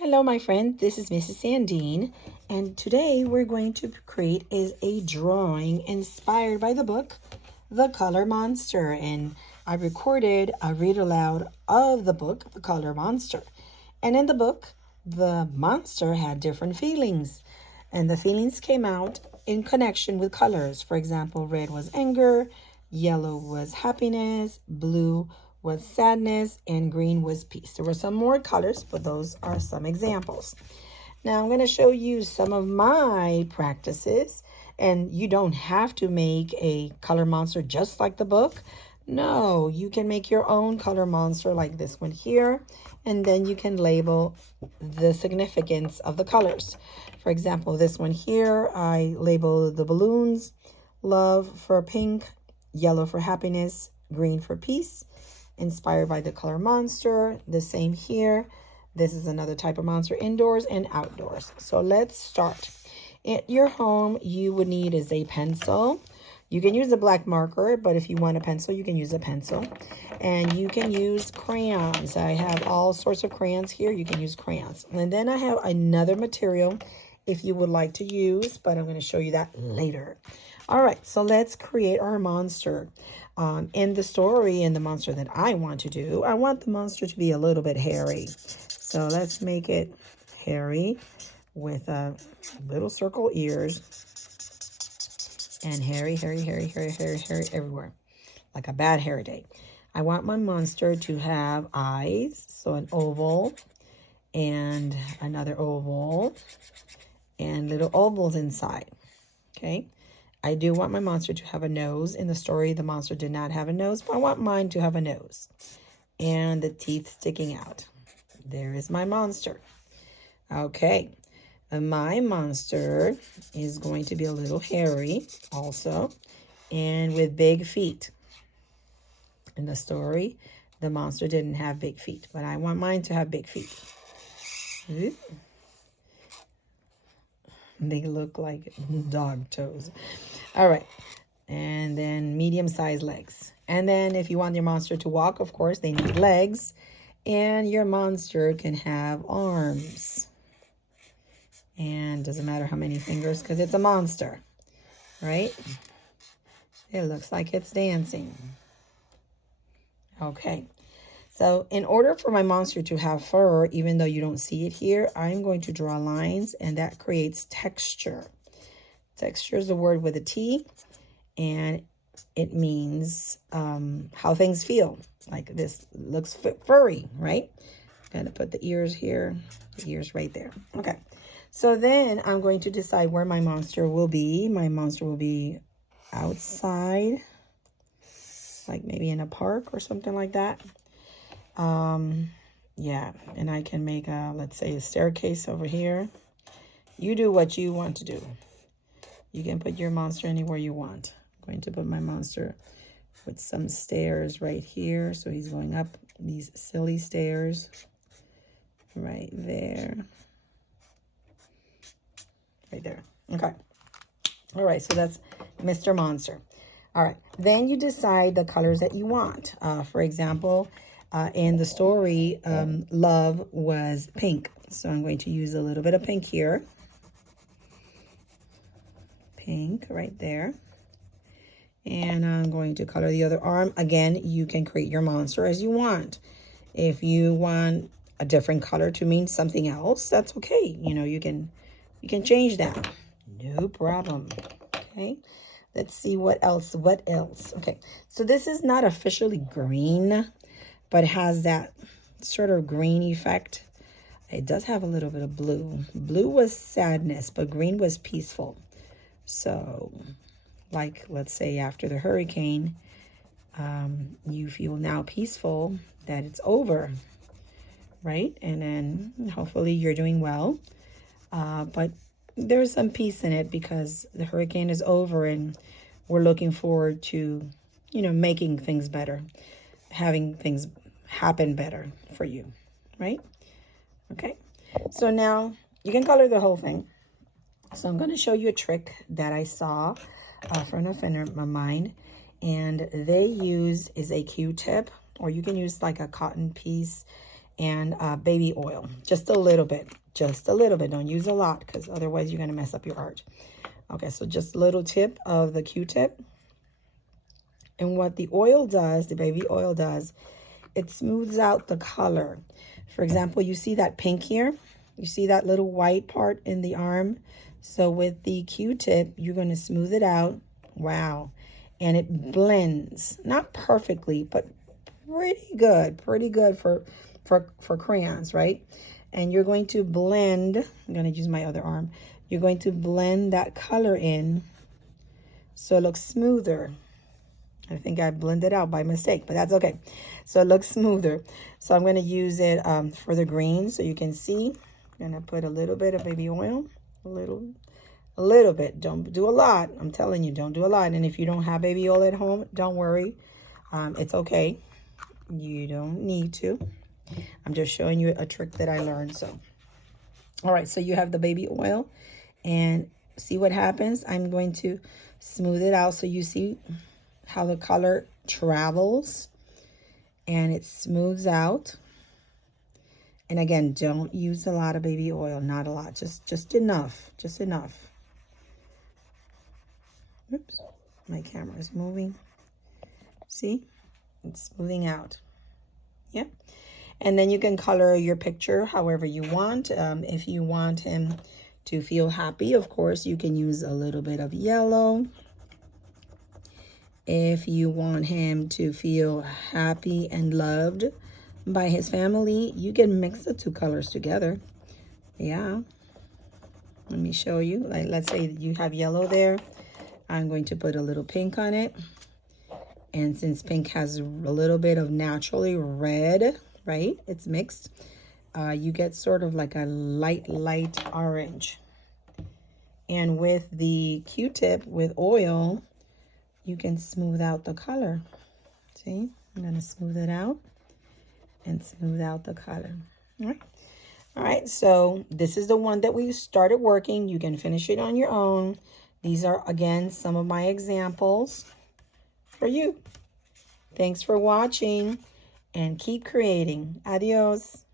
Hello, my friend. This is Mrs. Sandine, and today we're going to create a drawing inspired by the book, The Color Monster. And I recorded a read aloud of the book, The Color Monster. And in the book, the monster had different feelings, and the feelings came out in connection with colors. For example, red was anger, yellow was happiness, blue was sadness, and green was peace. There were some more colors, but those are some examples. Now I'm going to show you some of my practices, and you don't have to make a color monster just like the book. No, you can make your own color monster like this one here, and then you can label the significance of the colors. For example, this one here, I label the balloons, love for pink, yellow for happiness, green for peace, inspired by the color monster. The same here. This is another type of monster, indoors and outdoors. So let's start. At your home, you would need is a pencil. You can use a black marker, but if you want a pencil, you can use a pencil. And you can use crayons. I have all sorts of crayons here. You can use crayons. And then I have another material if you would like to use, but I'm going to show you that later. All right, so let's create our monster. In the story, in the monster that I want to do, I want the monster to be a little bit hairy. So let's make it hairy with little circle ears and hairy everywhere, like a bad hair day. I want my monster to have eyes, so an oval and another oval and little ovals inside, okay? I do want my monster to have a nose. In the story, the monster did not have a nose, but I want mine to have a nose and the teeth sticking out. There is my monster. Okay, my monster is going to be a little hairy also and with big feet. In the story, the monster didn't have big feet, but I want mine to have big feet. Ooh. They look like dog toes. All right. And then medium-sized legs. And then if you want your monster to walk, of course, they need legs. And your monster can have arms. And doesn't matter how many fingers because it's a monster, right? It looks like it's dancing. Okay. So in order for my monster to have fur, even though you don't see it here, I'm going to draw lines, and that creates texture. Texture is a word with a T, and it means how things feel. Like this looks furry, right? I'm going to put the ears here, the ears right there. Okay. So then I'm going to decide where my monster will be. My monster will be outside, like maybe in a park or something like that. Yeah, and I can make let's say a staircase over here. You do what you want to do. You can put your monster anywhere you want. I'm going to put my monster with some stairs right here. So he's going up these silly stairs right there. Right there. Okay. All right, so that's Mr. Monster. All right, then you decide the colors that you want. For example, in the story, love was pink. So I'm going to use a little bit of pink here. Pink right there. And I'm going to color the other arm. Again, you can create your monster as you want. If you want a different color to mean something else, that's okay. You know, you can change that. No problem. Okay. Let's see what else. Okay. So this is not officially green, but it has that sort of green effect. It does have a little bit of blue. Blue was sadness, but green was peaceful. So, like, let's say after the hurricane, you feel now peaceful that it's over, right? And then hopefully you're doing well. But there's some peace in it because the hurricane is over and we're looking forward to, you know, making things better, having things happen better for you, right? Okay, so now you can color the whole thing. So I'm going to show you a trick that I saw from a friend of mine, and they use is a Q-tip, or you can use like a cotton piece and baby oil. Just a little bit. Just a little bit. Don't use a lot because otherwise you're going to mess up your art. Okay, so just a little tip of the Q-tip. And what the oil does, the baby oil does, it smooths out the color. For example, you see that pink here? You see that little white part in the arm? So with the Q-tip, you're going to smooth it out. Wow. And it blends. Not perfectly, but pretty good. Pretty good for crayons, right? And you're going to blend. I'm going to use my other arm. You're going to blend that color in so it looks smoother. I think I blended out by mistake, but that's okay. So it looks smoother. So I'm going to use it for the green so you can see. I'm going to put a little bit of baby oil, a little bit. Don't do a lot. I'm telling you, don't do a lot. And if you don't have baby oil at home, don't worry. It's okay. You don't need to. I'm just showing you a trick that I learned. So, all right, so you have the baby oil and see what happens. I'm going to smooth it out so you see how the color travels and it smooths out. And again, don't use a lot of baby oil, not a lot, just enough, just enough. Oops, my camera is moving. See, it's smoothing out. Yeah. And then you can color your picture however you want. If you want him to feel happy, of course, you can use a little bit of yellow. If you want him to feel happy and loved by his family, you can mix the two colors together. Yeah. Let me show you. Like, let's say you have yellow there. I'm going to put a little pink on it. And since pink has a little bit of naturally red, right? It's mixed. You get sort of like a light orange. And with the Q-tip, with oil, you can smooth out the color. See, I'm going to smooth it out and smooth out the color. All right, so this is the one that we started working. You can finish it on your own. These are, again, some of my examples for you. Thanks for watching and keep creating. Adios.